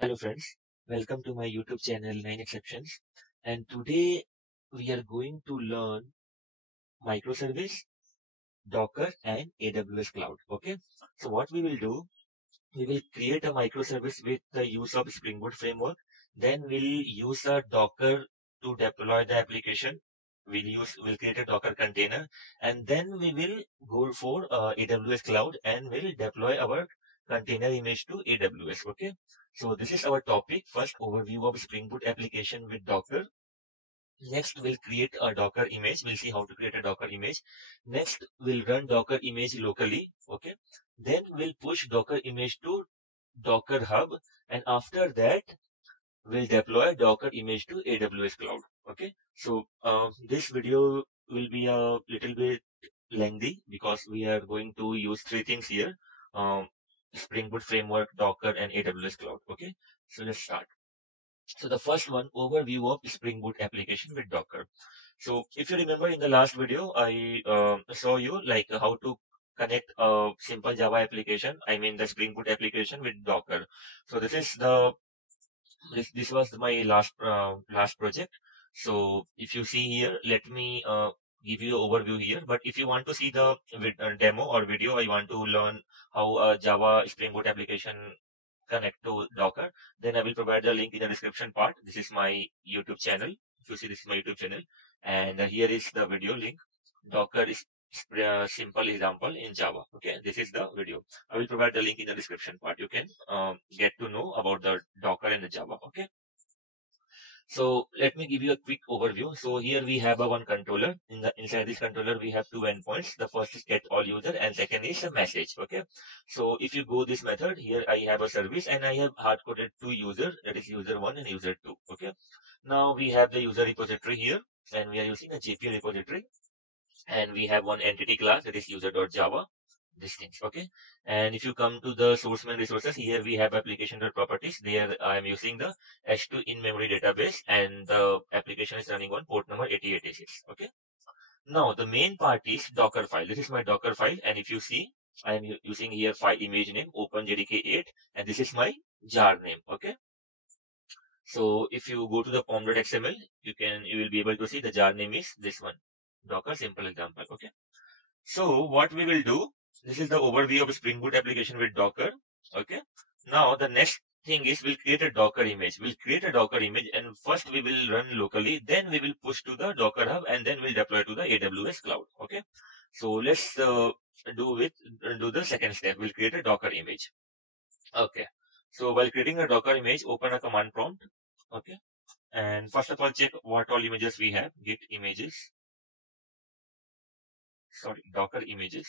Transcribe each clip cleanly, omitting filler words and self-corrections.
Hello friends, welcome to my YouTube channel 9 Exceptions, and today we are going to learn microservice, Docker and AWS Cloud. Okay, so what we will do, we will create a microservice with the use of Spring Boot framework, then we'll use a Docker to deploy the application. We'll create a Docker container, and then we will go for AWS Cloud and we'll deploy our container image to AWS. Okay, so this is our topic. First, overview of Spring Boot application with Docker. Next, we'll create a Docker image. We'll see how to create a Docker image. Next, we'll run Docker image locally. Okay. Then we'll push Docker image to Docker Hub. And after that, we'll deploy Docker image to AWS Cloud. Okay. So this video will be a little bit lengthy because we are going to use three things here. Um, Spring Boot framework, Docker, and AWS Cloud. Okay. So let's start. So the first one, overview of Spring Boot application with Docker. So if you remember in the last video, I show you like how to connect a simple Java application, I mean the Spring Boot application with Docker. So this was my last project. So if you see here, let me give you overview here. But if you want to see the demo or video, I want to learn how a Java Spring Boot application connect to Docker, then I will provide the link in the description part. This is my YouTube channel. If you see, this is my YouTube channel, and here is the video link. Docker is simple example in Java. Okay, this is the video. I will provide the link in the description part. You can get to know about the Docker and the Java. Okay. So let me give you a quick overview. So here we have a one controller. Inside this controller we have two endpoints. The first is get all user and second is a message. Okay. So if you go this method, here I have a service and I have hard coded two user, that is user one and user two. Okay. Now we have the user repository here and we are using a JPA repository, and we have one entity class, that is user.java, these things. Okay. And if you come to the source main resources, here we have application.properties. There I am using the H2 in-memory database and the application is running on port number 8086. Okay. Now the main part is Docker file. This is my Docker file, and if you see, I am using here file image name OpenJDK8, and this is my jar name. Okay. So if you go to the pom.xml, you will be able to see the jar name is this one, Docker simple example. Okay. So what we will do, this is the overview of Spring Boot application with Docker. Okay. Now the next thing is we'll create a Docker image. We'll create a Docker image and first we will run locally, then we will push to the Docker Hub and then we'll deploy to the AWS cloud. Okay. So let's do the second step. We'll create a Docker image. Okay. So while creating a Docker image, open a command prompt. Okay. And first of all, check what all images we have. Git images. Sorry, Docker images.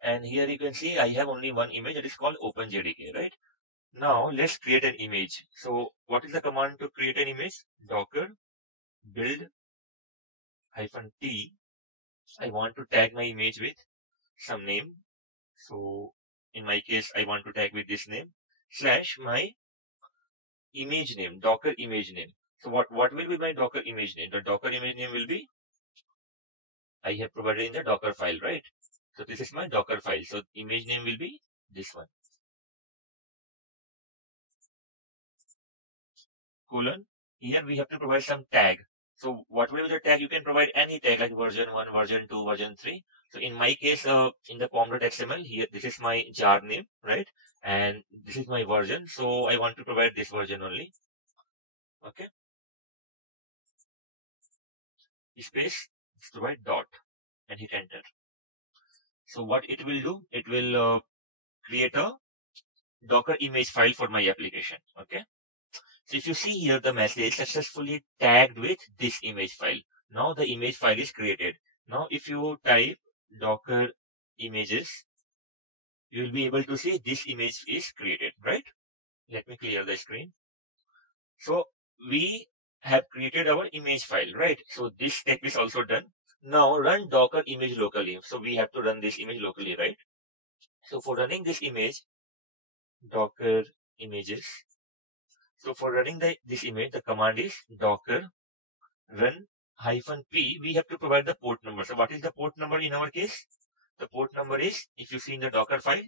And here you can see I have only one image that is called OpenJDK, right? Now let's create an image. So what is the command to create an image? Docker build -t. I want to tag my image with some name. So in my case, I want to tag with this name / my image name, Docker image name. So what will be my Docker image name? The Docker image name will be, I have provided in the Docker file, right? So this is my Docker file. So image name will be this one, colon. Here we have to provide some tag. So what will be the tag? You can provide any tag like version 1, version 2, version 3. So in my case, in the pom.xml, here, this is my jar name, right? And this is my version. So I want to provide this version only. Okay. Space, provide dot and hit enter. So what it will do, it will create a Docker image file for my application. Okay. So if you see here, the message successfully tagged with this image file. Now the image file is created. Now if you type Docker images, you will be able to see this image is created, right? Let me clear the screen. So we have created our image file, right? So this step is also done. Now run Docker image locally. So we have to run this image locally, right? So for running this image, Docker images. So for running this image, the command is Docker run -p. We have to provide the port number. So what is the port number in our case? The port number is, if you see in the Docker file,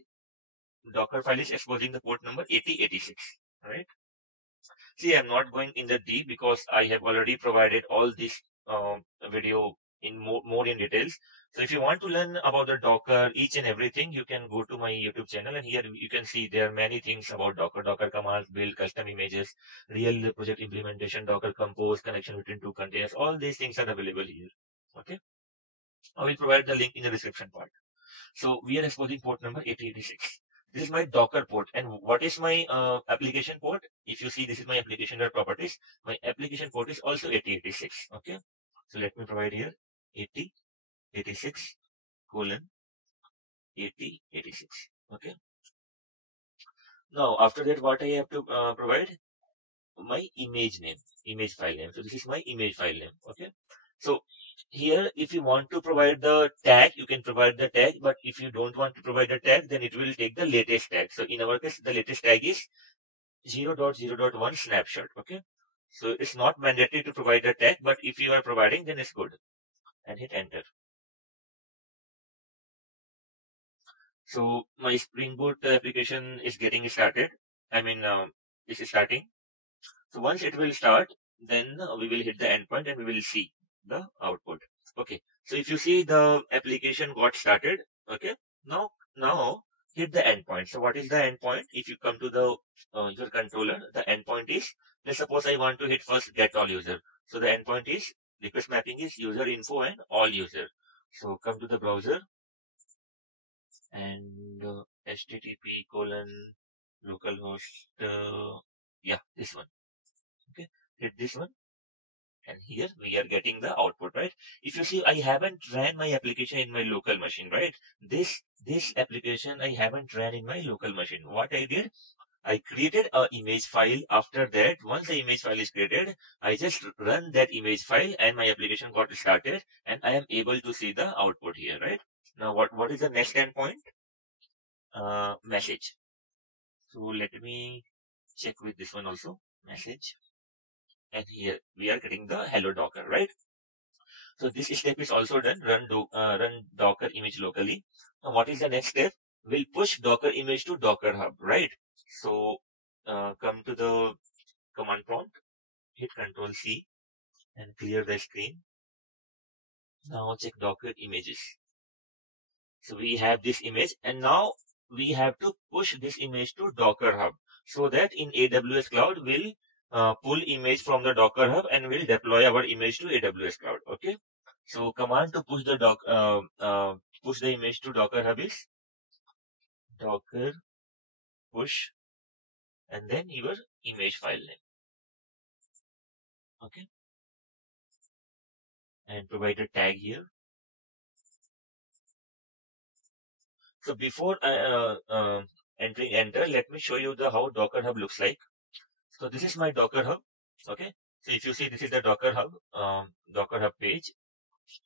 Docker file is exposing the port number 8086, right? See, I'm not going in the deep because I have already provided all this video in more in details. So if you want to learn about the Docker, each and everything, you can go to my YouTube channel, and here you can see there are many things about Docker, Docker commands, build custom images, real project implementation, Docker compose, connection between two containers. All these things are available here. Okay. I will provide the link in the description part. So we are exposing port number 8086. This is my Docker port. And what is my application port? If you see, this is my application properties. My application port is also 8086. Okay. So let me provide here 8086 colon 8086. Okay. Now, after that, what I have to provide? My image name, image file name. So this is my image file name. Okay. So here, if you want to provide the tag, you can provide the tag, but if you don't want to provide the tag, then it will take the latest tag. So in our case, the latest tag is 0.0.1 snapshot. Okay. So it's not mandatory to provide the tag, but if you are providing, then it's good. And hit enter. So my Spring Boot application is getting started. I mean, this is starting. So once it will start, then we will hit the endpoint and we will see the output. Okay. So if you see the application got started, okay. Now hit the endpoint. So what is the endpoint? If you come to the your controller, the endpoint is, let's suppose I want to hit first get all user. So the endpoint is request mapping is user info and all user. So come to the browser and http colon localhost, yeah, this one. Okay, hit this one. And here we are getting the output, right? If you see, I haven't ran my application in my local machine, right? This application I haven't ran in my local machine. What I did, I created a image file. After that, once the image file is created, I just run that image file and my application got started and I am able to see the output here, right? Now, what is the next endpoint? Message. So let me check with this one also, message. And here we are getting the hello Docker, right? So this step is also done. Run Docker image locally. Now what is the next step? We'll push Docker image to Docker Hub, right? So come to the command prompt, hit Control C and clear the screen. Now check Docker images. So we have this image, and now we have to push this image to Docker Hub so that in AWS Cloud we'll pull image from the Docker Hub and we'll deploy our image to AWS Cloud. Okay. So command to push the image to Docker Hub is Docker push and then your image file name. Okay. And provide a tag here. So before entering enter, let me show you the how Docker Hub looks like. So this is my Docker Hub. Okay. So if you see, this is the Docker Hub page.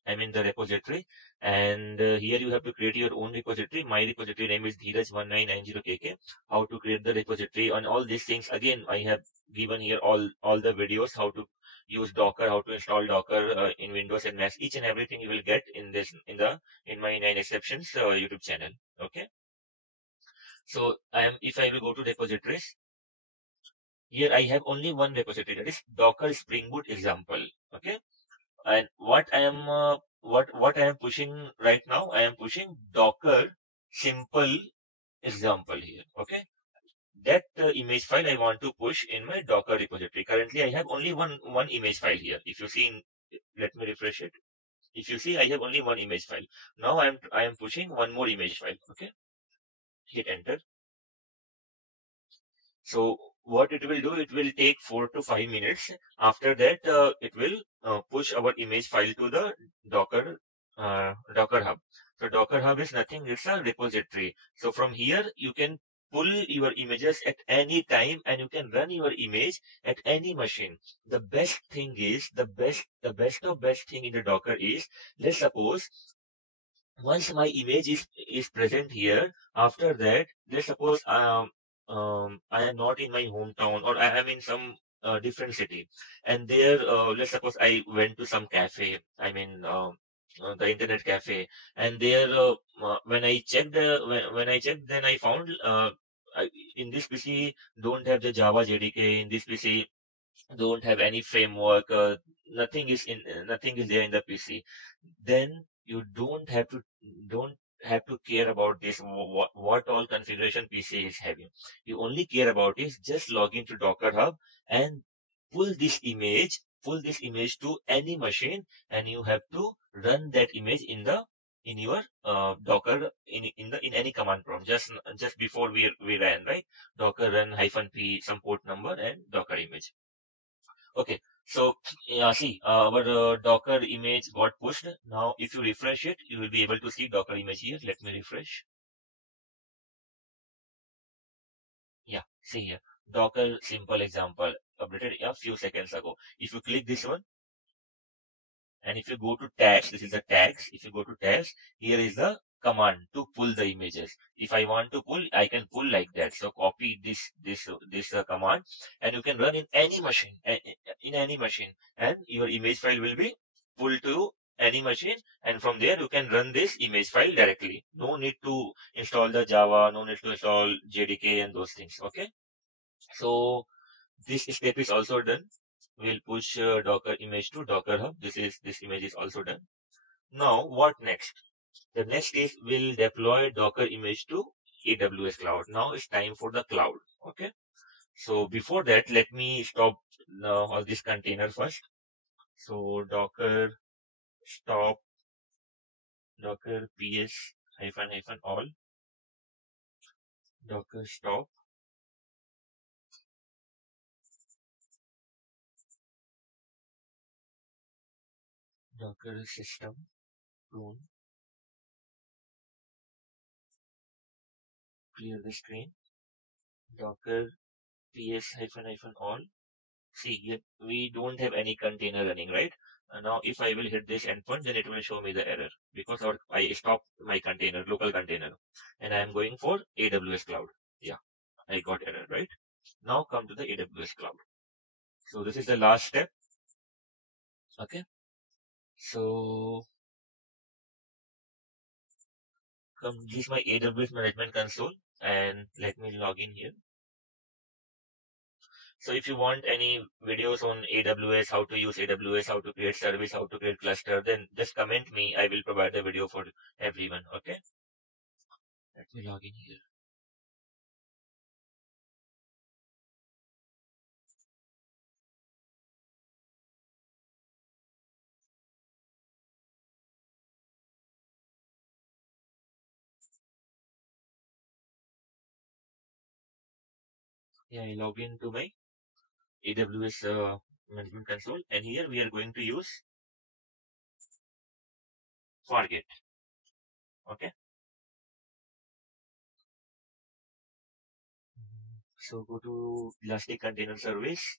I'm in the repository, and here you have to create your own repository. My repository name is Dheeraj1990KK. How to create the repository and all these things. Again, I have given here all the videos how to use Docker, how to install Docker in Windows and Mac. Each and everything you will get in my 9 exceptions YouTube channel. Okay. So if I will go to repositories, here I have only one repository, that is Docker Spring Boot example. Okay. And what I am pushing right now, I am pushing Docker simple example here. Okay, that image file I want to push in my Docker repository. Currently, I have only one image file here. If you see, let me refresh it. If you see, I have only one image file. Now I am pushing one more image file. Okay, hit enter. So what it will do, it will take 4 to 5 minutes. After that, it will push our image file to the Docker Hub. So Docker Hub is nothing, it's a repository. So from here, you can pull your images at any time and you can run your image at any machine. The best thing is, the best of best thing in the Docker is, let's suppose once my image is present here, after that, let's suppose I am not in my hometown or I am in some different city, and there let's suppose I went to some cafe. I mean the internet cafe, and there when I checked when I checked, then I found in this PC don't have the Java JDK. In this PC don't have any framework. Nothing is there in the PC. Then you don't have to care about this what all configuration PC is having. You only care about is just log into Docker Hub and pull this image to any machine, and you have to run that image in your Docker in any command prompt. Just before we ran, right, Docker run -p some port number and Docker image. Okay, so yeah, see, our Docker image got pushed. Now, if you refresh it, you will be able to see Docker image here. Let me refresh. Yeah, see here, Docker simple example updated a few seconds ago. If you click this one, and if you go to tags, this is the tags. If you go to tags, here is the command to pull the images. If I want to pull, I can pull like that. So copy this command, and you can run in any machine, in any machine, and your image file will be pulled to any machine, and from there you can run this image file directly. No need to install the Java, no need to install JDK and those things. Okay, so this step is also done. We'll push Docker image to Docker Hub. This image is also done. Now, what next? The next is we'll deploy Docker image to AWS cloud. Now it's time for the cloud. Okay. So before that, let me stop all this container first. So Docker stop Docker ps hyphen all Docker stop Docker system prune clear the screen Docker ps hyphen all. See, here we don't have any container running, right? Now, if I will hit this endpoint, then it will show me the error because I stopped my container, local container, and I am going for AWS cloud. Yeah, I got error, right? Now come to the AWS cloud. So this is the last step. Okay. So this is my AWS management console, and let me log in here. So if you want any videos on AWS, how to use AWS, how to create service, how to create cluster, then just comment me. I will provide the video for everyone. Okay. Let me log in here. Yeah, I log into my AWS management console, and here we are going to use Fargate. Okay. So go to Elastic Container Service,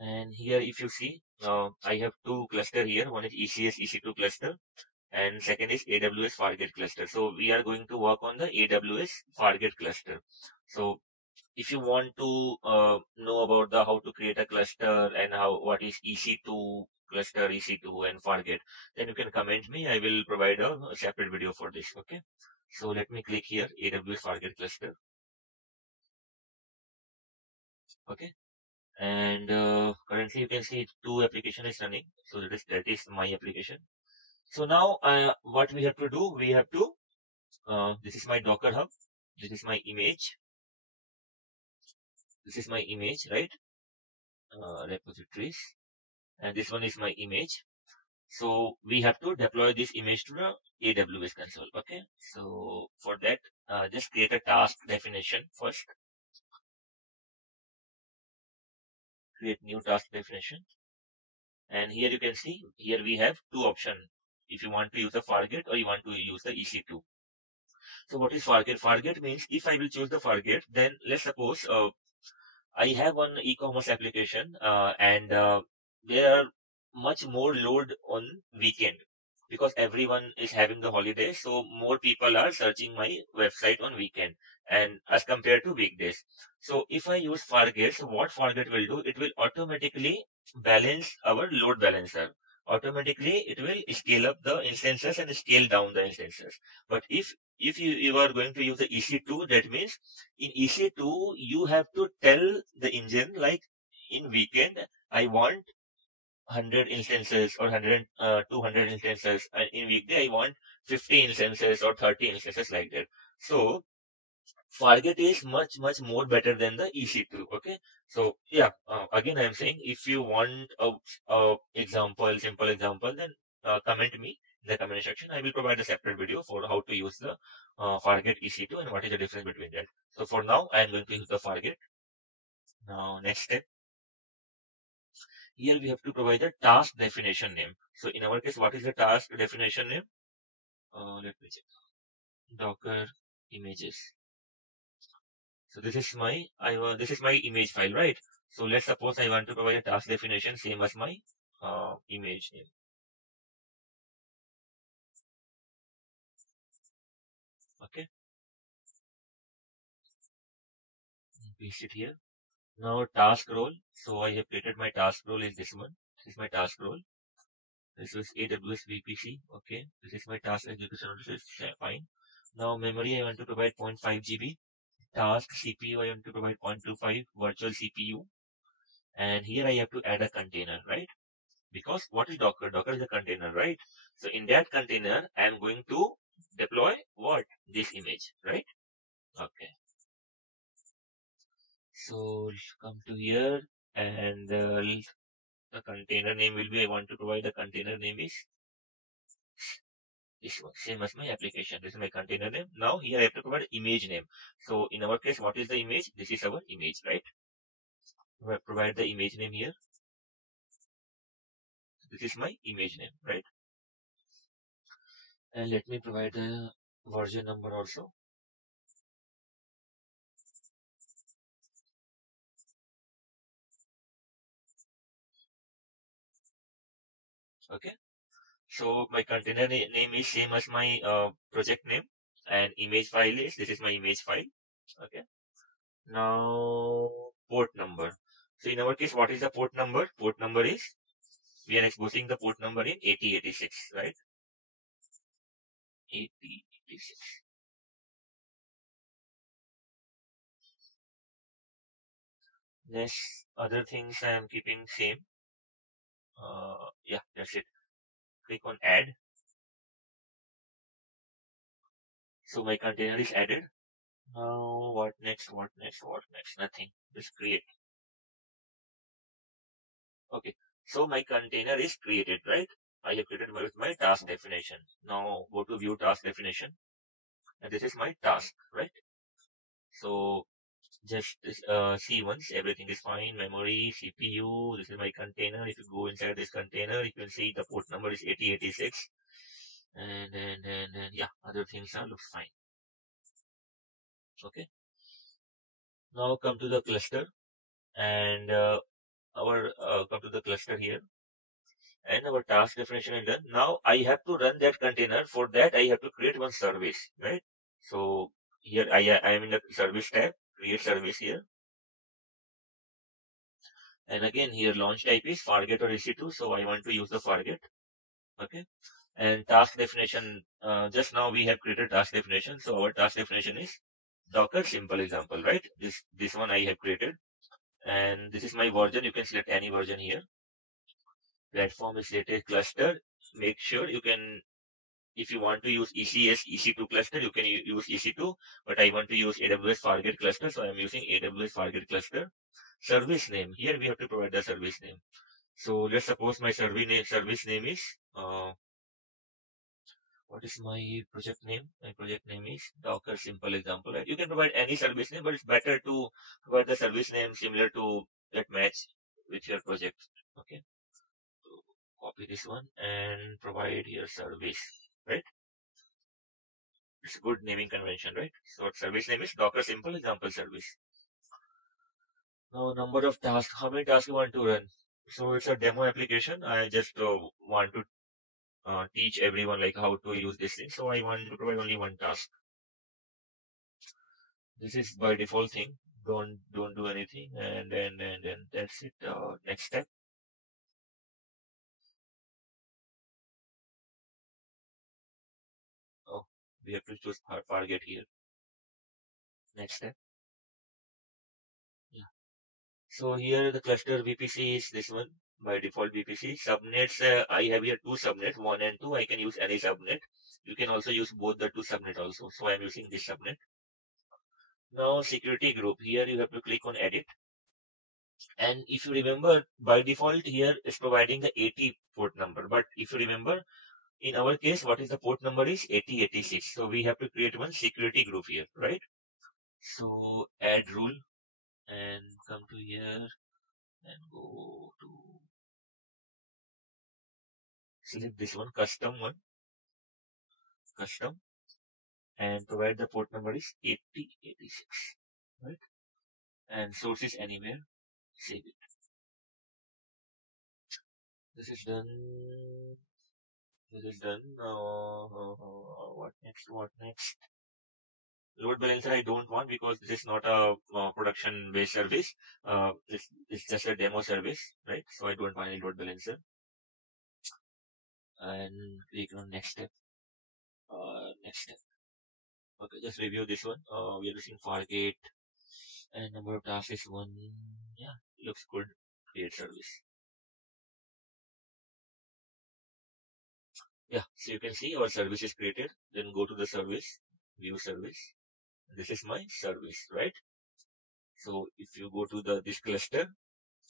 and here if you see, I have two cluster here. One is ECS EC2 cluster, and second is AWS Fargate cluster. So we are going to work on the AWS Fargate cluster. So if you want to know about the how to create a cluster and what is EC2 cluster, EC2 and Fargate, then you can comment me. I will provide a separate video for this. Okay. So let me click here AWS Fargate cluster. Okay. And currently you can see two application is running. So that is my application. So now what we have to do, we have to this is my Docker Hub. This is my image. This is my image, right? Repositories. And this one is my image. So we have to deploy this image to the AWS console. Okay. So for that, just create a task definition first. Create new task definition. And here you can see, here we have two options. If you want to use the Fargate or you want to use the EC2. So what is Fargate? Fargate means if I will choose the Fargate, then let's suppose I have one e-commerce application and there are much more load on weekend because everyone is having the holiday. So more people are searching my website on weekend and as compared to weekdays. So if I use Fargate, so what Fargate will do, it will automatically balance our load balancer. Automatically, it will scale up the instances and scale down the instances. But if you are going to use the EC2, that means in EC2 you have to tell the engine like in weekend I want 100 instances or 100 200 instances, and in weekday I want 50 instances or 30 instances like that. So Fargate is much more better than the EC2. Okay, so yeah, again I am saying if you want a example, simple example, then comment me in the comment section. I will provide a separate video for how to use the Fargate EC2 and what is the difference between that. So for now, I am going to use the Fargate. Now next step, here we have to provide the task definition name. So in our case, what is the task definition name? Let me check. Docker images. So this is my image file, right? So let's suppose I want to provide a task definition same as my image name. Okay, paste it here. Now task role. So I have created my task role is this one. This is my task role. This is AWS VPC. Okay, this is my task execution. This is fine. Now memory I want to provide 0.5 GB. Task CPU I want to provide 0.25 virtual CPU. And here I have to add a container, right? Because what is Docker? Docker is a container, right? So in that container, I am going to deploy what? This image, right? Okay. So come to here and the container name will be, I want to provide the container name is this one, same as my application. This is my container name. Now here I have to provide image name. So in our case, what is the image? This is our image, right? We provide the image name here. This is my image name, right? And let me provide the version number also. Okay. So my container name is same as my project name, and image file is, this is my image file. Okay. Now port number. So in our case, what is the port number? Port number is, we are exposing the port number in 8086, right? 8086. Next, other things I am keeping same. Yeah, that's it. Click on add. So my container is added. Now what next? What next? What next? Nothing. Just create. Okay, so my container is created, right? I have created with my task definition. Now go to view task definition, and this is my task, right? So just see once everything is fine. Memory, CPU, this is my container. If you go inside this container, you can see the port number is 8086, and yeah, other things are looks fine. Okay, now come to the cluster, and our come to the cluster here, and our task definition is done. Now I have to run that container. For that, I have to create one service, right? So here I am in the service tab, create service here. And again, here launch type is Fargate or EC2. So I want to use the Fargate. Okay. And task definition, just now we have created task definition. So our task definition is Docker simple example, right? This one I have created. And this is my version. You can select any version here. Platform is latest cluster. Make sure you can, if you want to use ECS EC2 cluster, you can use EC2, but I want to use AWS Fargate cluster, so I'm using AWS Fargate cluster. Service name, here we have to provide the service name. So let's suppose my service name is, what is my project name? My project name is Docker simple example. Right? You can provide any service name, but it's better to provide the service name similar to that match with your project. Okay, so copy this one and provide your service, right? It's a good naming convention, right? So service name is Docker simple example service. Now number of tasks, how many tasks you want to run? So it's a demo application. I just want to teach everyone like how to use this thing. So I want to provide only one task. This is by default thing. Don't do anything, and then that's it. Next step. We have to choose Fargate here. Next step. Yeah. So here the cluster VPC is this one by default VPC. Subnets, I have here two subnets, 1 and 2. I can use any subnet. You can also use both the two subnet also. So I'm using this subnet. Now security group. Here you have to click on edit. And if you remember, by default here is providing the 80 port number. But if you remember, in our case, what is the port number is 8086. So we have to create one security group here, right? So add rule and come to here and go to select this one, custom, and provide the port number is 8086, right? And source is anywhere, save it. This is done. This is done. What next? What next? Load balancer I don't want because this is not a production-based service. It's just a demo service, right? So I don't want any load balancer. And click on next step. Next step. Okay, just review this one. We are using Fargate and number of tasks is one. Yeah, looks good. Create service. Yeah, so you can see our service is created. Then go to the service, view service. This is my service, right? So if you go to this cluster,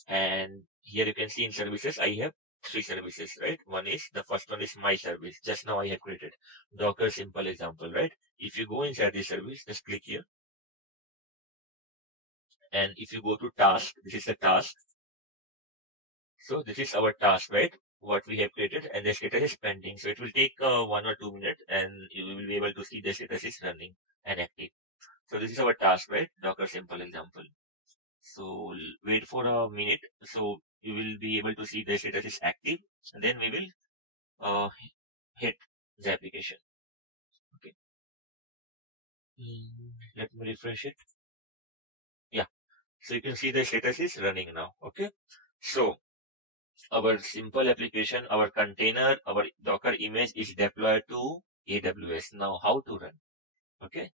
and here you can see in services, I have three services, right? The first one is my service. Just now I have created Docker simple example, right? If you go inside this service, just click here. And if you go to task, this is the task. So this is our task, right? What we have created, and the status is pending. So it will take 1 or 2 minutes, and you will be able to see the status is running and active. So this is our task, right? Docker simple example. So wait for a minute. So you will be able to see the status is active, and then we will hit the application. Okay. Let me refresh it. Yeah. So you can see the status is running now. Okay. So our simple application, our container, our Docker image is deployed to AWS. Now how to run? Okay.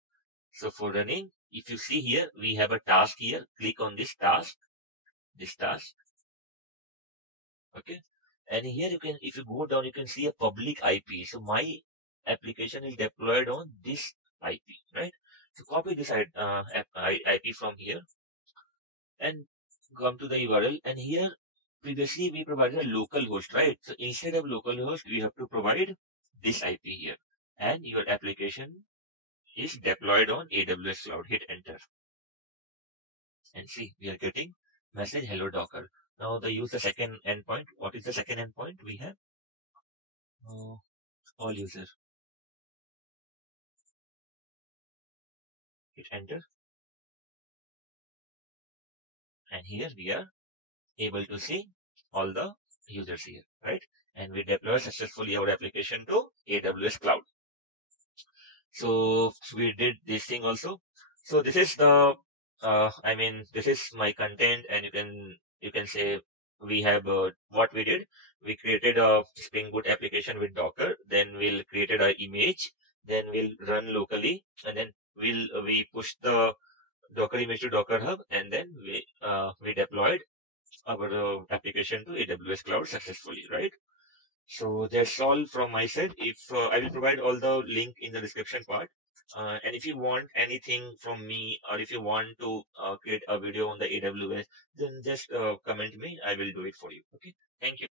So for running, if you see here, we have a task here. Click on this task. Okay. And here you can, if you go down, you can see a public IP. So my application is deployed on this IP, right? So copy this IP from here and come to the URL. And here, previously we provided a local host, right? So instead of local host, we have to provide this IP here. And your application is deployed on AWS Cloud. Hit enter. And see, we are getting message hello Docker. Now the use the second endpoint. What is the second endpoint we have? All user. Hit enter. And here we are able to see all the users here, right? And we deploy successfully our application to AWS Cloud. So we did this thing also. So this is this is my content, and you can say we have what we did. We created a Spring Boot application with Docker. Then we'll created an image. Then we'll run locally, and then we push the Docker image to Docker Hub, and then we deployed our application to AWS Cloud successfully, right? So that's all from my side. If I will provide all the link in the description part. And if you want anything from me, or if you want to create a video on the AWS, then just comment me. I will do it for you. Okay. Thank you.